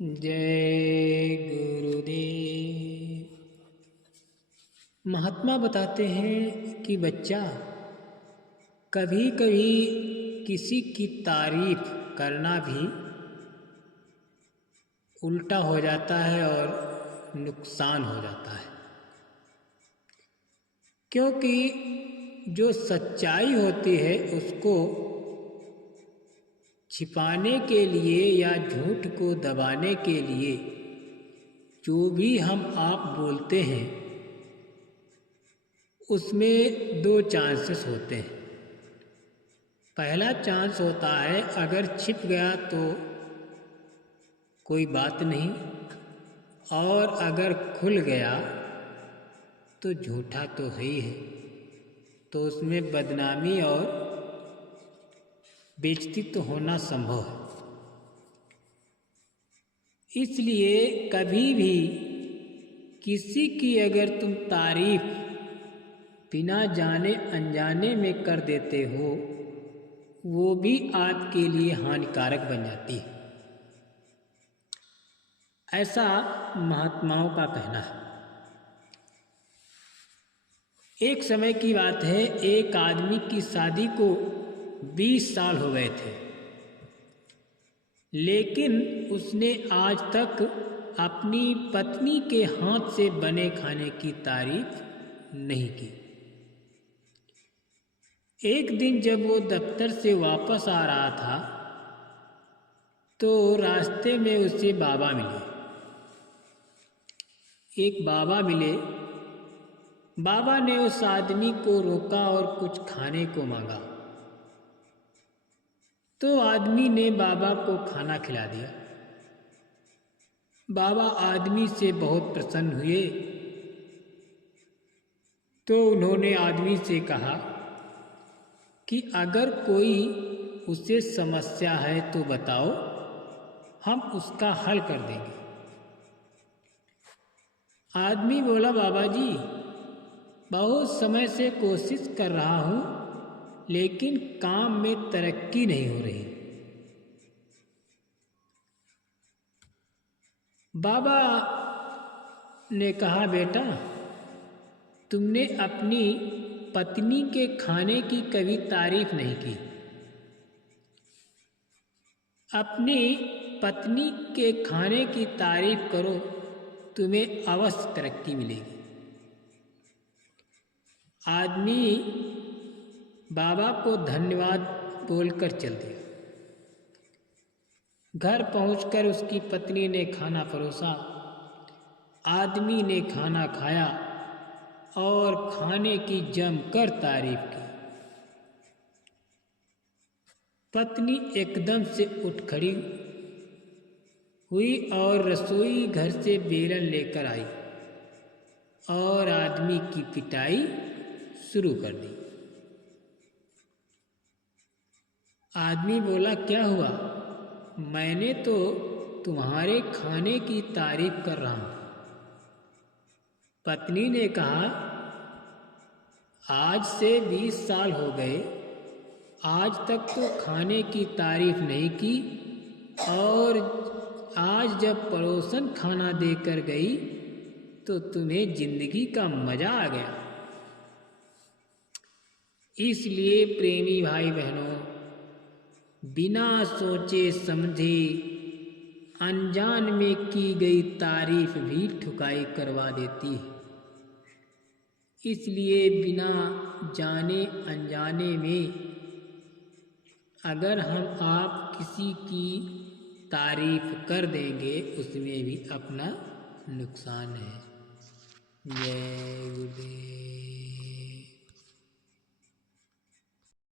जय गुरुदेव। महात्मा बताते हैं कि बच्चा, कभी कभी किसी की तारीफ करना भी उल्टा हो जाता है और नुकसान हो जाता है, क्योंकि जो सच्चाई होती है उसको छिपाने के लिए या झूठ को दबाने के लिए जो भी हम आप बोलते हैं उसमें दो चांसेस होते हैं। पहला चांस होता है अगर छिप गया तो कोई बात नहीं, और अगर खुल गया तो झूठा तो है ही है, तो उसमें बदनामी और बेइज्जती तो होना संभव है। इसलिए कभी भी किसी की अगर तुम तारीफ बिना जाने अनजाने में कर देते हो, वो भी आपके लिए हानिकारक बन जाती है। ऐसा महात्माओं का कहना है। एक समय की बात है, एक आदमी की शादी को 20 साल हो गए थे, लेकिन उसने आज तक अपनी पत्नी के हाथ से बने खाने की तारीफ नहीं की। एक दिन जब वो दफ्तर से वापस आ रहा था तो रास्ते में उसे बाबा मिले। एक बाबा मिले। बाबा ने उस आदमी को रोका और कुछ खाने को मांगा, तो आदमी ने बाबा को खाना खिला दिया। बाबा आदमी से बहुत प्रसन्न हुए, तो उन्होंने आदमी से कहा कि अगर कोई उसे समस्या है तो बताओ, हम उसका हल कर देंगे। आदमी बोला, बाबा जी, बहुत समय से कोशिश कर रहा हूँ, लेकिन काम में तरक्की नहीं हो रही। बाबा ने कहा, बेटा, तुमने अपनी पत्नी के खाने की कभी तारीफ नहीं की। अपनी पत्नी के खाने की तारीफ करो, तुम्हें अवश्य तरक्की मिलेगी। आदमी बाबा को धन्यवाद बोलकर चल दिया। घर पहुंचकर उसकी पत्नी ने खाना परोसा। आदमी ने खाना खाया और खाने की जमकर तारीफ की। पत्नी एकदम से उठ खड़ी हुई और रसोई घर से बेलन लेकर आई और आदमी की पिटाई शुरू कर दी। आदमी बोला, क्या हुआ? मैंने तो तुम्हारे खाने की तारीफ कर रहा हूं। पत्नी ने कहा, आज से 20 साल हो गए, आज तक तो खाने की तारीफ नहीं की, और आज जब पड़ोसन खाना देकर गई तो तुम्हें जिंदगी का मजा आ गया। इसलिए प्रेमी भाई बहनों, बिना सोचे समझे अनजान में की गई तारीफ भी ठुकाई करवा देती है। इसलिए बिना जाने अनजाने में अगर हम आप किसी की तारीफ कर देंगे, उसमें भी अपना नुकसान है। जय गुरुदेव।